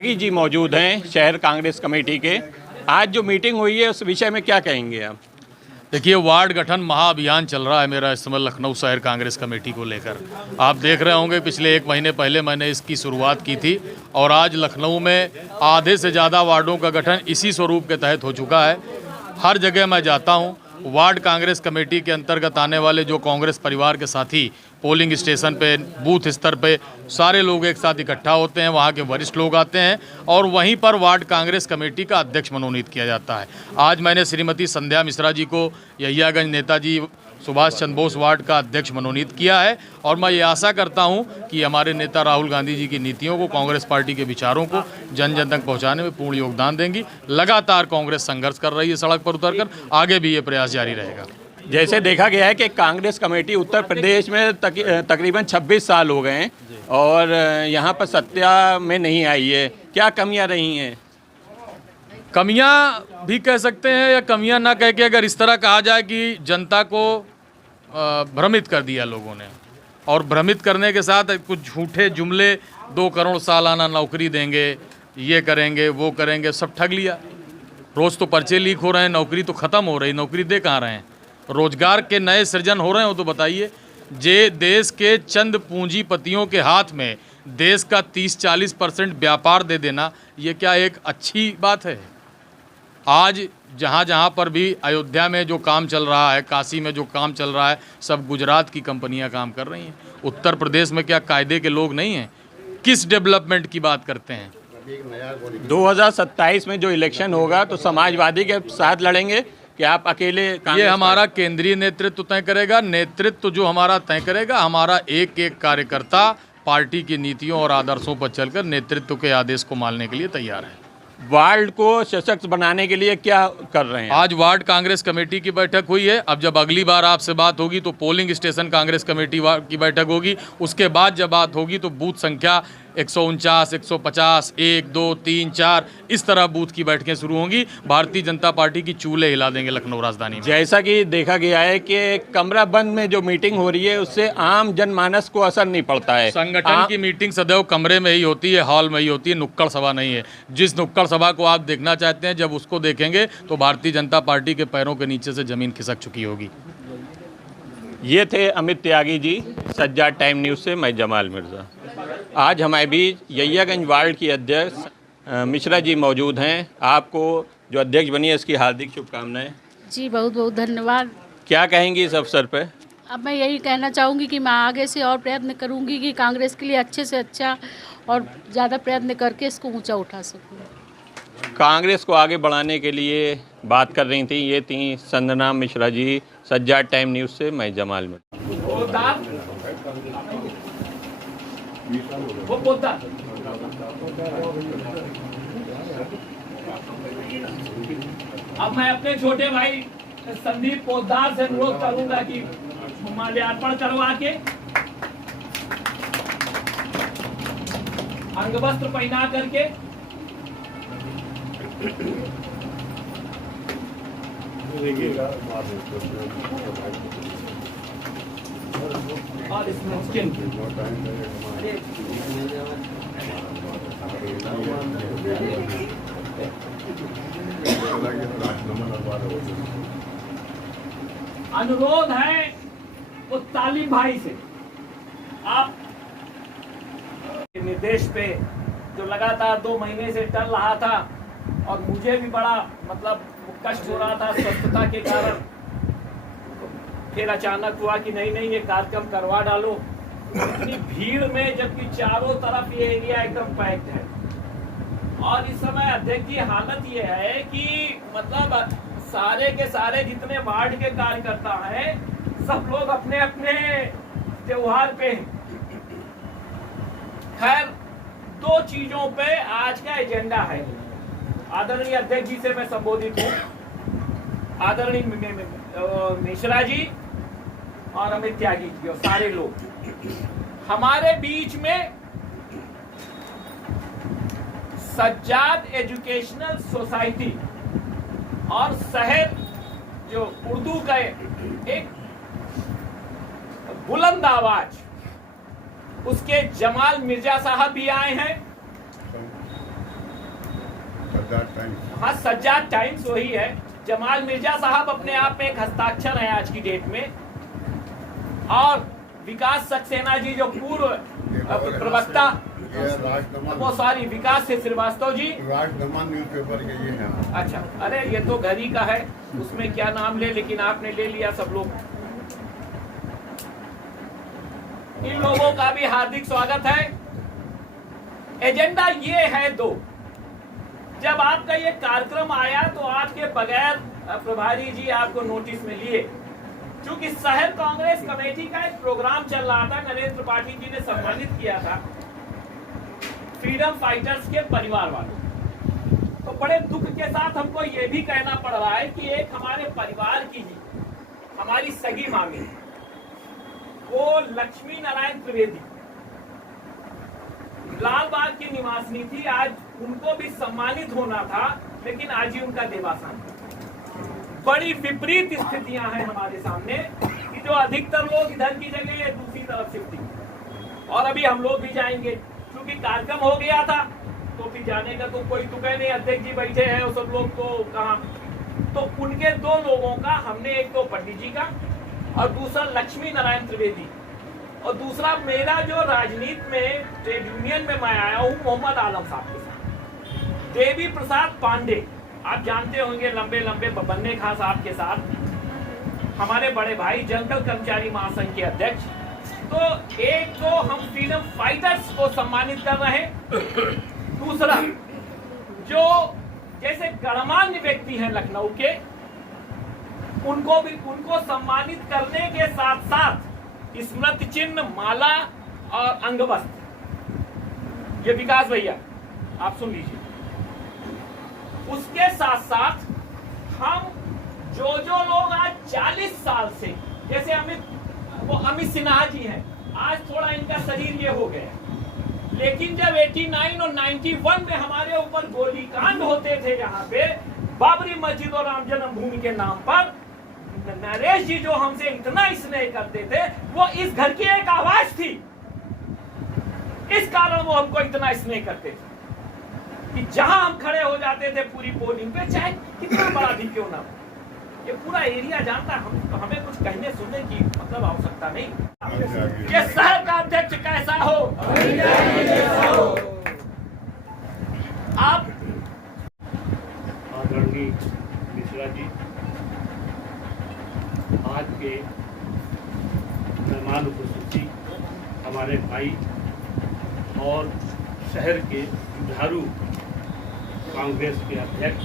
जी मौजूद हैं शहर कांग्रेस कमेटी के। आज जो मीटिंग हुई है उस विषय में क्या कहेंगे आप? देखिए, वार्ड गठन महाअभियान चल रहा है मेरा इस समय लखनऊ शहर कांग्रेस कमेटी को लेकर। आप देख रहे होंगे पिछले 1 महीने पहले मैंने इसकी शुरुआत की थी और आज लखनऊ में आधे से ज़्यादा वार्डों का गठन इसी स्वरूप के तहत हो चुका है। हर जगह मैं जाता हूँ, वार्ड कांग्रेस कमेटी के अंतर्गत आने वाले जो कांग्रेस परिवार के साथी पोलिंग स्टेशन पे, बूथ स्तर पे सारे लोग एक साथ इकट्ठा होते हैं, वहाँ के वरिष्ठ लोग आते हैं और वहीं पर वार्ड कांग्रेस कमेटी का अध्यक्ष मनोनीत किया जाता है। आज मैंने श्रीमती संध्या मिश्रा जी को यहियागंज नेताजी सुभाष चंद्र बोस वार्ड का अध्यक्ष मनोनीत किया है और मैं ये आशा करता हूं कि हमारे नेता राहुल गांधी जी की नीतियों को, कांग्रेस पार्टी के विचारों को जन जन तक पहुंचाने में पूर्ण योगदान देंगी। लगातार कांग्रेस संघर्ष कर रही है सड़क पर उतरकर, आगे भी ये प्रयास जारी रहेगा। जैसे देखा गया है कि कांग्रेस कमेटी उत्तर प्रदेश में तकरीबन 26 साल हो गए हैं और यहाँ पर सत्ता में नहीं आई है, क्या कमियाँ रही हैं? कमियां भी कह सकते हैं या कमियां ना कह के अगर इस तरह कहा जाए कि जनता को भ्रमित कर दिया लोगों ने और भ्रमित करने के साथ कुछ झूठे जुमले, 2 करोड़ सालाना नौकरी देंगे, ये करेंगे, वो करेंगे, सब ठग लिया। रोज़ तो पर्चे लीक हो रहे हैं, नौकरी तो ख़त्म हो रही, नौकरी दे कहाँ रहे हैं? रोजगार के नए सृजन हो रहे हैं वो तो बताइए। जे देश के चंद पूंजीपतियों के हाथ में देश का 30-40% व्यापार दे देना, ये क्या एक अच्छी बात है? आज जहाँ जहाँ पर भी अयोध्या में जो काम चल रहा है, काशी में जो काम चल रहा है, सब गुजरात की कंपनियां काम कर रही हैं। उत्तर प्रदेश में क्या कायदे के लोग नहीं हैं? किस डेवलपमेंट की बात करते हैं? 2027 में जो इलेक्शन होगा तो समाजवादी के साथ लड़ेंगे कि आप अकेले? ये हमारा केंद्रीय नेतृत्व तय करेगा। नेतृत्व जो हमारा तय करेगा, हमारा एक एक कार्यकर्ता पार्टी की नीतियों और आदर्शों पर चलकर नेतृत्व के आदेश को मानने के लिए तैयार है। वार्ड को सशक्त बनाने के लिए क्या कर रहे हैं? आज वार्ड कांग्रेस कमेटी की बैठक हुई है। अब जब अगली बार आपसे बात होगी तो पोलिंग स्टेशन कांग्रेस कमेटी की बैठक होगी। उसके बाद जब बात होगी तो बूथ संख्या 149, 150, 1, 2, 3, 4 इस तरह बूथ की बैठकें शुरू होंगी। भारतीय जनता पार्टी की चूल्हे हिला देंगे लखनऊ राजधानी में। जैसा कि देखा गया है कि कमरा बंद में जो मीटिंग हो रही है उससे आम जनमानस को असर नहीं पड़ता है। संगठन की मीटिंग सदैव कमरे में ही होती है, हॉल में ही होती है, नुक्कड़ सभा नहीं है। जिस नुक्कड़ सभा को आप देखना चाहते हैं, जब उसको देखेंगे तो भारतीय जनता पार्टी के पैरों के नीचे से जमीन खिसक चुकी होगी। ये थे अमित त्यागी जी, सज्जाद टाइम न्यूज़ से। मैं जमाल मिर्ज़ा। आज हमारे बीच यहियागंज वार्ड की अध्यक्ष मिश्रा जी मौजूद हैं। आपको जो अध्यक्ष बनी है इसकी हार्दिक शुभकामनाएं। जी बहुत बहुत धन्यवाद। क्या कहेंगी इस अवसर पर? अब मैं यही कहना चाहूँगी कि मैं आगे से और प्रयत्न करूँगी कि कांग्रेस के लिए अच्छे से अच्छा और ज़्यादा प्रयत्न करके इसको ऊंचा उठा सकूँ। कांग्रेस को आगे बढ़ाने के लिए बात कर रही थी, ये थी संजना मिश्रा जी, सज्जाद टाइम न्यूज़ से। मैं जमाल मिर्ज़ा। अब मैं अपने छोटे भाई संदीप पोद्दार से अनुरोध करूंगा कि माल्यार्पण करवा के अंगवस्त्र पहना करके और इसमें अनुरोध है वो तालिम भाई से, आप निर्देश पे जो लगातार 2 महीने से टल रहा था और मुझे भी बड़ा कष्ट हो रहा था स्वस्थता के कारण, तो फिर अचानक हुआ कि नहीं ये कार्यक्रम करवा डालो। इतनी भीड़ में, जबकि चारों तरफ ये एरिया एकदम पैक्ड है और इस समय अध्यक्ष की हालत ये है कि सारे के सारे जितने वार्ड के कार्यकर्ता हैं सब लोग अपने अपने त्योहार पे। खैर, 2 चीजों पे आज का एजेंडा है। आदरणीय अध्यक्ष जी से मैं संबोधित हूँ, आदरणीय मिश्रा जी और अमित त्यागी जी और सारे लोग। हमारे बीच में सज्जाद एजुकेशनल सोसाइटी और शहर जो उर्दू का एक बुलंद आवाज उसके जमाल मिर्जा साहब भी आए हैं सज्जाद टाइम्स। हाँ, सज्जाद टाइम्स वही है। जमाल मिर्जा साहब अपने आप में एक हस्ताक्षर है आज की डेट में, और विकास सक्सेना जी जो पूर्व प्रवक्ता, वो सॉरी विकास से श्रीवास्तव जी, राजदमन न्यूज़पेपर के ये हैं। अच्छा, अरे ये तो घर ही का है, उसमें क्या नाम ले, लेकिन आपने ले लिया सब लोग। इन लोगों का भी हार्दिक स्वागत है। एजेंडा ये है दो, जब आपका ये कार्यक्रम आया तो आपके बगैर प्रभारी जी आपको नोटिस में लिए, क्योंकि शहर कांग्रेस कमेटी का एक प्रोग्राम चल रहा था, नरेंद्र त्रिपाठी जी ने सम्मानित किया था फ्रीडम फाइटर्स के परिवार वालों। तो बड़े दुख के साथ हमको ये भी कहना पड़ रहा है कि एक हमारे परिवार की ही हमारी सगी मामी, वो लक्ष्मी नारायण त्रिवेदी लालबाग की निवासिनी थी, आज उनको भी सम्मानित होना था, लेकिन आज ही उनका देवासान। बड़ी विपरीत स्थितियां हैं हमारे सामने कि जो अधिकतर लोग इधर की जगह ये दूसरी तरफ शिफ्टिंग, और अभी हम लोग भी जाएंगे, क्योंकि कार्यक्रम हो गया था तो फिर जाने का तो कोई तुकै नहीं। अध्यक्ष जी बैठे हैं, वो सब लोग तो कहाँ, तो उनके दो लोगों का हमने, एक तो पंडित जी का और दूसरा लक्ष्मी नारायण त्रिवेदी, और दूसरा मेरा जो राजनीति में ट्रेड यूनियन में मैं आया हूँ मोहम्मद आलम साहब के साथ, देवी प्रसाद पांडे आप जानते होंगे, लंबे लंबे बन्ने खां साहब के साथ, हमारे बड़े भाई जंगल कर्मचारी महासंघ के अध्यक्ष। तो एक तो हम फ्रीडम फाइटर्स को सम्मानित कर रहे हैं, दूसरा जो जैसे गणमान्य व्यक्ति हैं लखनऊ के, उनको सम्मानित करने के साथ साथ स्मृति चिन्ह, माला और अंगवस्त्र, ये विकास भैया आप सुन लीजिए। उसके साथ साथ हम जो लोग आज 40 साल से, जैसे अमित सिन्हा जी हैं, आज थोड़ा इनका शरीर ये हो गया, लेकिन जब 89 और 91 में हमारे ऊपर गोलीकांड होते थे यहाँ पे बाबरी मस्जिद और राम जन्मभूमि के नाम पर, नरेश जी जो हमसे इतना स्नेह करते थे, वो इस घर की एक आवाज थी, इस कारण वो हमको इतना स्नेह करते थे कि जहां हम खड़े हो जाते थे पूरी पोलिंग पे, चाहे कितना बड़ा भी क्यों ना हो, ये पूरा एरिया जानता, हमें कुछ कहने सुनने की मतलब आवश्यकता नहीं। ये शहर का अध्यक्ष कैसा हो, आप आदरणीय मिश्रा जी, आज के मेहमान उपस्थिति हमारे भाई और शहर के जुझारू कांग्रेस के अध्यक्ष,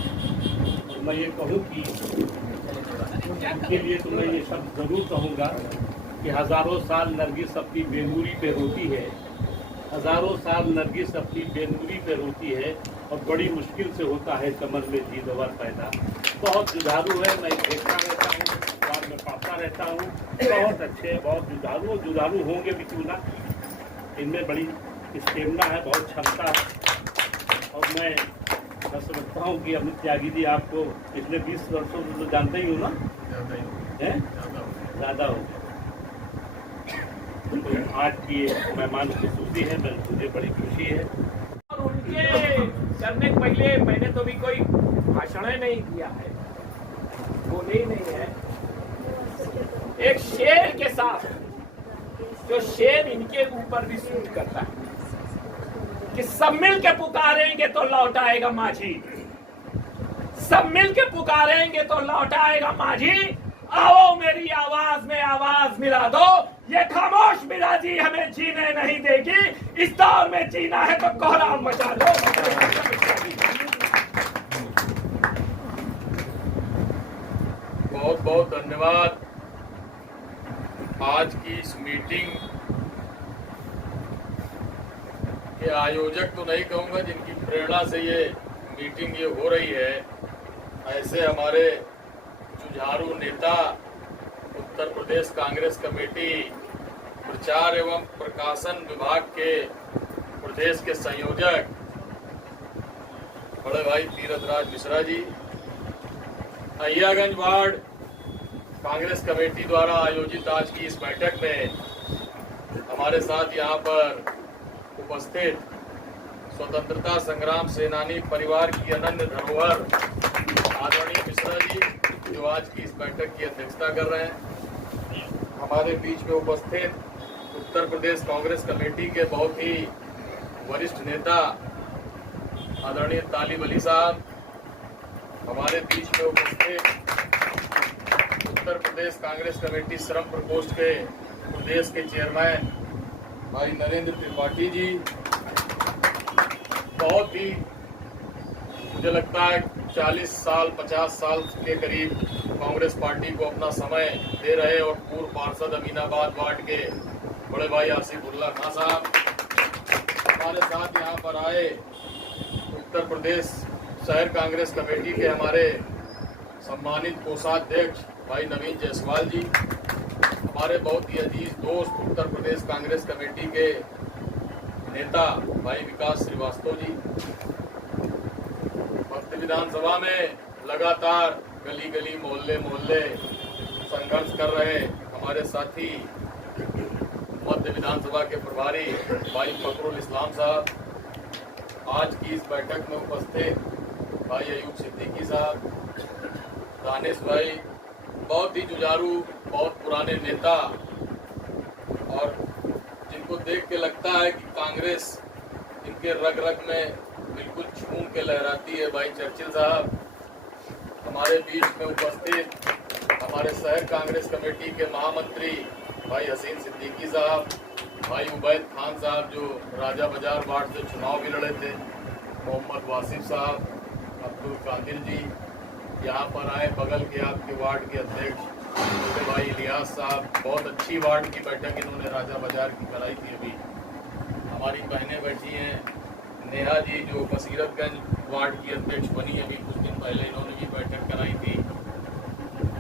और मैं ये कहूँ कि उनके लिए तो मैं ये शब्द जरूर कहूँगा कि हज़ारों साल नरगिस अपनी बेनूरी पे रोती है, हज़ारों साल नरगिस अपनी बेनूरी पे रोती है, और बड़ी मुश्किल से होता है चमन में जीदवर पैदा। बहुत जुझारू है, मैं देखता रहता हूँ, बाद में पढ़ता रहता हूँ, बहुत अच्छे, बहुत जुझारू होंगे भी क्यों ना, इनमें बड़ी स्टेमिना है, बहुत क्षमता है। और मैं समझता हूँ कि अमित त्यागी जी आपको पिछले 20 वर्षों से तो जानते ही हो ना, ज़्यादा हो। तो आज की मेहमान की खुशी है, मुझे बड़ी खुशी है। और उनके करने के पहले मैंने तो भी कोई भाषण नहीं दिया है, बोले ही नहीं है। एक शेर के साथ, जो शेर इनके ऊपर भी सूट करता है कि सब मिल के पुकारेंगे तो लौट आएगा माझी, सब मिल के पुकारेंगे तो लौट आएगा माझी, आओ मेरी आवाज में आवाज मिला दो, ये खामोश मिराजी हमें जीने नहीं देगी, इस दौर में जीना है तो कोहराम मचा दो। बहुत बहुत धन्यवाद। आज की इस मीटिंग के आयोजक तो नहीं कहूँगा, जिनकी प्रेरणा से ये मीटिंग ये हो रही है, ऐसे हमारे जुझारू नेता, उत्तर प्रदेश कांग्रेस कमेटी प्रचार एवं प्रकाशन विभाग के प्रदेश के संयोजक बड़े भाई तीरथराज मिश्रा जी, अहियागंज वार्ड कांग्रेस कमेटी द्वारा आयोजित आज की इस बैठक में हमारे साथ यहाँ पर उपस्थित स्वतंत्रता संग्राम सेनानी परिवार की अनन्य धरोहर आदरणीय मिश्रा जी जो आज की इस बैठक की अध्यक्षता कर रहे हैं, हमारे बीच में उपस्थित उत्तर प्रदेश कांग्रेस कमेटी के बहुत ही वरिष्ठ नेता आदरणीय तालिब अली साहब, हमारे बीच में उपस्थित उत्तर प्रदेश कांग्रेस कमेटी श्रम प्रकोष्ठ के प्रदेश के चेयरमैन भाई नरेंद्र त्रिपाठी जी, बहुत ही मुझे लगता है 40 साल 50 साल के करीब कांग्रेस पार्टी को अपना समय दे रहे और पूर्व पार्षद अमीनाबाद वार्ड के बड़े भाई आसिफुल्लाह खान साहब, हमारे साथ यहाँ पर आए उत्तर प्रदेश शहर कांग्रेस कमेटी के हमारे सम्मानित कोषाध्यक्ष भाई नवीन जायसवाल जी, हमारे बहुत ही अजीज दोस्त उत्तर प्रदेश कांग्रेस कमेटी के नेता भाई विकास श्रीवास्तव जी, मध्य विधानसभा में लगातार गली गली मोहल्ले मोहल्ले संघर्ष कर रहे हमारे साथी मध्य विधानसभा के प्रभारी भाई फखरुल इस्लाम साहब, आज की इस बैठक में उपस्थित भाई अयूब सिद्दीकी साहब, दानिश भाई, बहुत ही जुझारू बहुत पुराने नेता और जिनको देख के लगता है कि कांग्रेस इनके रग रग में बिल्कुल झूम के लहराती है, भाई चर्चिल साहब, हमारे बीच में उपस्थित हमारे शहर कांग्रेस कमेटी के महामंत्री भाई हसीन सिद्दीकी साहब, भाई उबैद खान साहब जो राजा बाजार वार्ड से चुनाव भी लड़े थे, मोहम्मद वासिफ साहब, अब्दुल कादिर जी, यहाँ पर आए बगल के आपके वार्ड के अध्यक्ष छोटे भाई इलियास साहब, बहुत अच्छी वार्ड की बैठक इन्होंने राजा बाजार की कराई थी। अभी हमारी बहनें बैठी हैं, नेहा जी जो बसीरतगंज वार्ड की अध्यक्ष बनी, अभी कुछ दिन पहले इन्होंने भी बैठक कराई थी।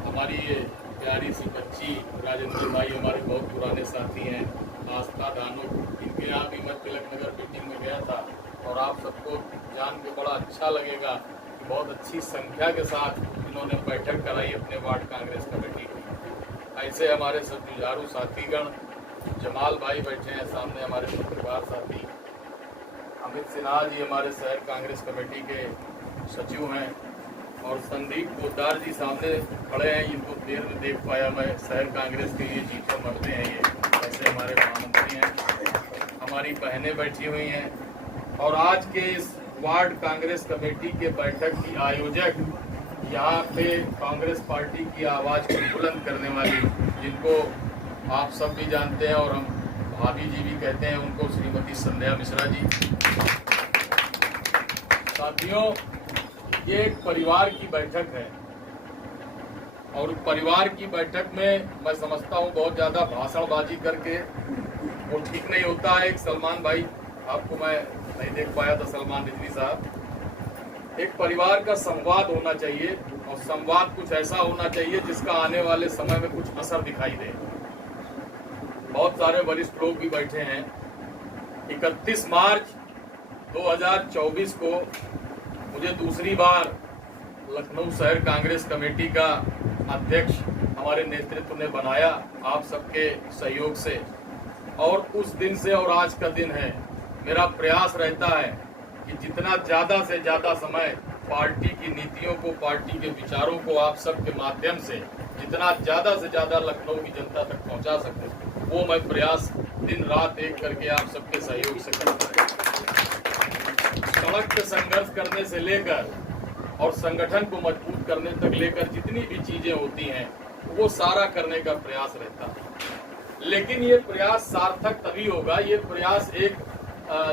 हमारी ये प्यारी सी बच्ची राजेंद्र भाई हमारे बहुत पुराने साथी हैं, आस्था दानो, इनके यहाँ भी मैं तिलक नगर मीटिंग में गया था और आप सबको जान के बड़ा अच्छा लगेगा कि बहुत अच्छी संख्या के साथ इन्होंने बैठक कराई अपने वार्ड कांग्रेस कमेटी की। ऐसे हमारे सब जुझारू साथीगण, जमाल भाई बैठे हैं सामने, हमारे पत्रकार साथी, अमित सिन्हा जी हमारे शहर कांग्रेस कमेटी के सचिव हैं और संदीप पोद्दार जी सामने खड़े हैं, इनको देर में देख पाया मैं, शहर कांग्रेस के लिए जीतों मरते हैं ये, ऐसे हमारे महामंत्री हैं, हमारी बहनें बैठी हुई हैं और आज के इस वार्ड कांग्रेस कमेटी के बैठक की आयोजक यहाँ पे कांग्रेस पार्टी की आवाज़ को बुलंद करने वाली, जिनको आप सब भी जानते हैं और हम भाभी जी भी कहते हैं उनको, श्रीमती संध्या मिश्रा जी। साथियों, ये एक परिवार की बैठक है और परिवार की बैठक में मैं समझता हूँ बहुत ज़्यादा भाषणबाजी करके वो ठीक नहीं होता है। एक सलमान भाई, आपको मैं नहीं देख पाया था, सलमान रिजवी साहब, एक परिवार का संवाद होना चाहिए और संवाद कुछ ऐसा होना चाहिए जिसका आने वाले समय में कुछ असर दिखाई दे। बहुत सारे वरिष्ठ लोग भी बैठे हैं। 31 मार्च 2024 को मुझे दूसरी बार लखनऊ शहर कांग्रेस कमेटी का अध्यक्ष हमारे नेतृत्व ने बनाया आप सबके सहयोग से, और उस दिन से और आज का दिन है, मेरा प्रयास रहता है कि जितना ज़्यादा से ज़्यादा समय पार्टी की नीतियों को, पार्टी के विचारों को आप सबके माध्यम से जितना ज़्यादा से ज़्यादा लखनऊ की जनता तक पहुंचा सके, वो मैं प्रयास दिन रात एक करके आप सबके सहयोग से करता है। सड़क पे संघर्ष करने से लेकर और संगठन को मजबूत करने तक लेकर जितनी भी चीजें होती हैं वो सारा करने का प्रयास रहता है। लेकिन ये प्रयास सार्थक तभी होगा, ये प्रयास एक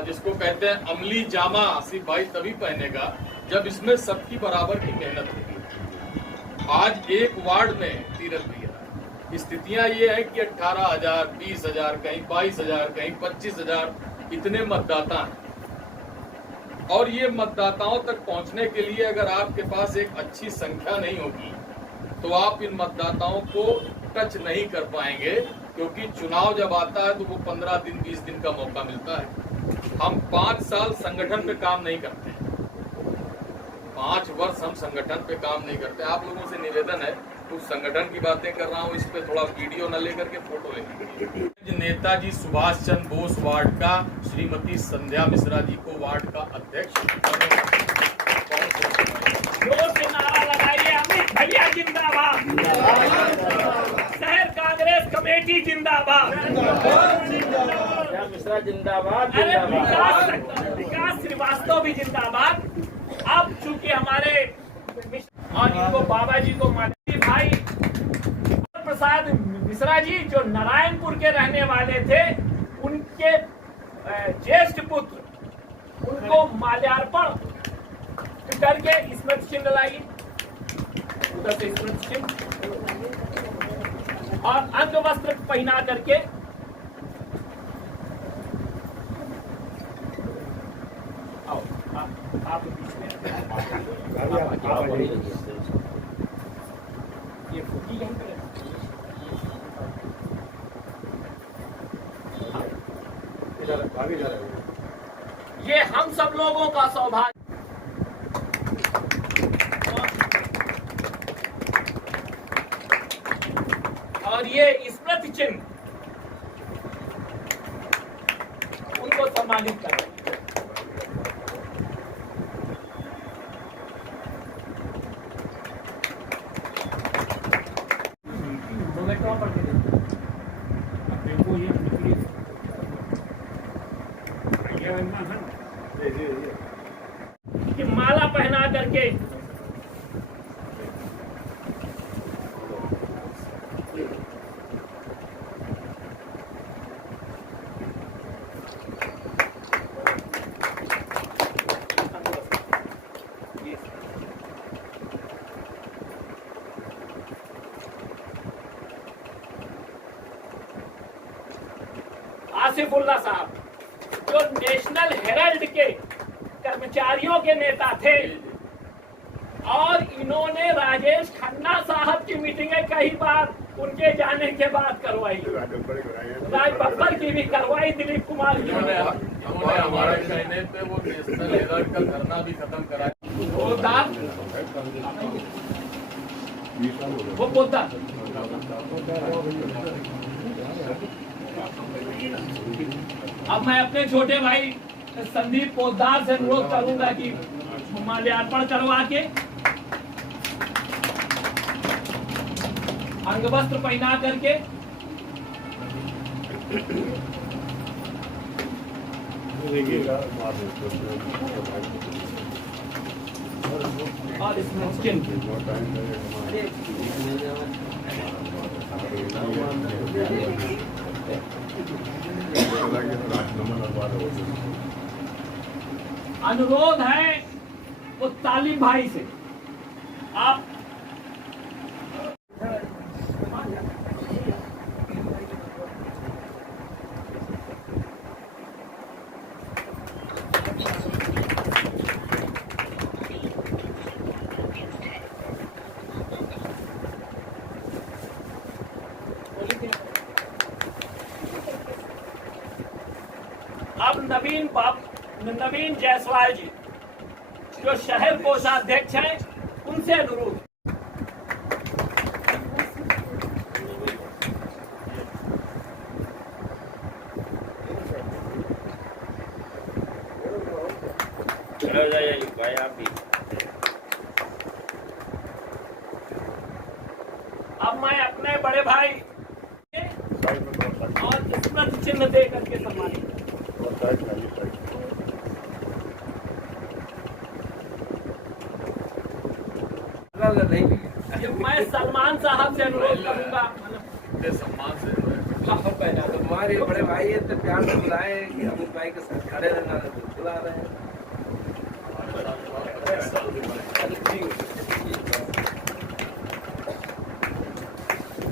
जिसको कहते हैं अमली जामा आसिफ भाई तभी पहनेगा जब इसमें सबकी बराबर की मेहनत होगी। आज एक वार्ड में तीरथ भैया स्थितियां ये है कि 18,000, 20,000, कहीं 22,000, कहीं 25,000 इतने मतदाता हैं, और ये मतदाताओं तक पहुंचने के लिए अगर आपके पास एक अच्छी संख्या नहीं होगी तो आप इन मतदाताओं को टच नहीं कर पाएंगे, क्योंकि चुनाव जब आता है तो वो 15 दिन 20 दिन का मौका मिलता है। हम 5 साल संगठन पे काम नहीं करते, 5 वर्ष हम संगठन पे काम नहीं करते। आप लोगों से निवेदन है कुछ संगठन की बातें कर रहा हूँ, इस पे थोड़ा वीडियो न लेकर के फोटो लेकर। नेताजी सुभाष चंद्र बोस वार्ड का श्रीमती संध्या मिश्रा जी को वार्ड का अध्यक्ष। जोर से नारा लगाइए, अमित भैया जिंदाबाद, शहर कांग्रेस कमेटी जिंदाबाद, मिश्रा जिंदाबाद। अरे विकास श्रीवास्तव भी जिंदाबाद। अब चूंकि हमारे और इनको बाबा जी को मानती भाई प्रसाद मिश्रा जी जो नारायणपुर के रहने वाले थे, उनके ज्येष्ठ पुत्र, उनको माल्यार्पण करके स्मृति चिन्ह लाई, उधर से स्मृति चिन्ह और अंग वस्त्र पहना करके आओ, आप बीच में ये फुटी यहीं पे ये हम सब लोगों का सौभाग्य। और ये स्मृति चिन्ह उनको सम्मानित कर रहे हैं। कि माला पहना करके आसिफुल्लाह साहब जो नेशनल हेराल्ड के कर्मचारियों के नेता थे, और इन्होंने राजेश खन्ना साहब की मीटिंगें कई बार उनके जाने के बाद करवाई, राज बब्बर की भी करवाई, दिलीप कुमार की उन्होंने हमारे कहने पे वो नेशनल हेराल्ड का धरना भी खत्म कराया। वो पोता अब मैं अपने छोटे भाई संदीप पोद्दार से अनुरोध करूंगा कि माल्यार्पण करवा के अंगवस्त्र पहना करके और इसमें अनुरोध है वो तालिम भाई से, आप अब नवीन जायसवाल जी जो शहर कोषाध्यक्ष हैं, उनसे अनुरोध। भाई आप भी। अब मैं अपने बड़े भाई और स्मृति चिन्ह दे करके सम्मानित मैं सलमान साहब से अनुरोध करूंगा, सम्मान से तुम्हारे बड़े भाई इतने प्यार से बुलाए कि हम उस भाई के साथ खड़े रहना बुला रहे हैं।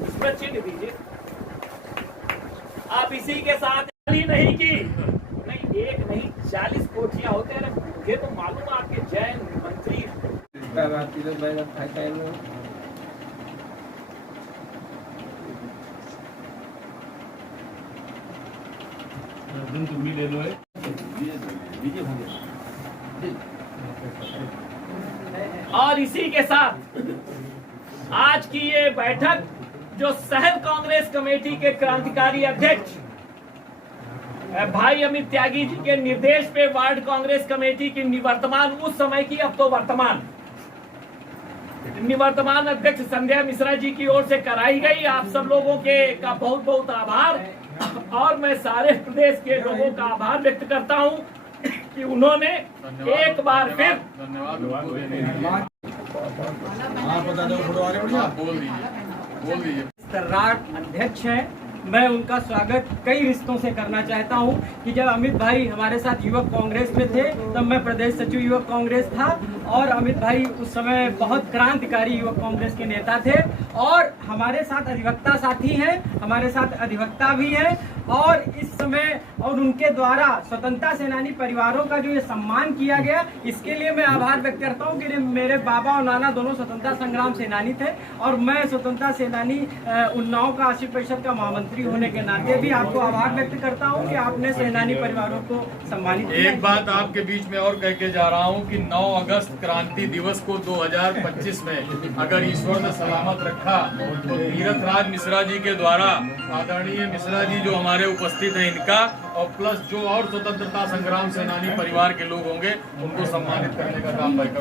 इसमें चिन्ह दीजिए। आप इसी के साथ नहीं की नहीं, एक नहीं 40 कोठियां होते हैं। मुझे तो मालूम है आपके जैन मंत्री तुम्ही ले लो है और इसी के साथ आज की ये बैठक जो शहर कांग्रेस कमेटी के क्रांतिकारी अध्यक्ष भाई अमित त्यागी जी के निर्देश पे वार्ड कांग्रेस कमेटी की निवर्तमान, उस समय की अब तो वर्तमान निवर्तमान अध्यक्ष संध्या मिश्रा जी की ओर से कराई गई। आप सब लोगों के का बहुत बहुत आभार, और मैं सारे प्रदेश के लोगों का आभार व्यक्त करता हूं कि उन्होंने एक बार फिर सर्राट अध्यक्ष हैं। मैं उनका स्वागत कई रिश्तों से करना चाहता हूं कि जब अमित भाई हमारे साथ युवक कांग्रेस में थे तब मैं प्रदेश सचिव युवक कांग्रेस था, और अमित भाई उस समय बहुत क्रांतिकारी युवक कांग्रेस के नेता थे, और हमारे साथ अधिवक्ता साथी हैं, हमारे साथ अधिवक्ता भी हैं, और इस समय और उनके द्वारा स्वतंत्रता सेनानी परिवारों का जो ये सम्मान किया गया, इसके लिए मैं आभार व्यक्त करता हूँ कि मेरे बाबा और नाना दोनों स्वतंत्रता संग्राम सेनानी थे, और मैं स्वतंत्रता सेनानी उन्नाव का 80% का महामंत्री होने के नाते भी आपको आभार व्यक्त करता हूँ कि आपने सेनानी परिवारों को सम्मानित किया। एक बात आपके बीच में और कह के जा रहा हूँ कि 9 अगस्त क्रांति दिवस को 2025 में अगर ईश्वर ने सलामत रखा तो तीरथ राज मिश्रा जी के द्वारा आदरणीय मिश्रा जी जो हमारे उपस्थित हैं इनका, और प्लस जो और स्वतंत्रता संग्राम सेनानी परिवार के लोग होंगे उनको सम्मानित करने का काम मैं करूँ।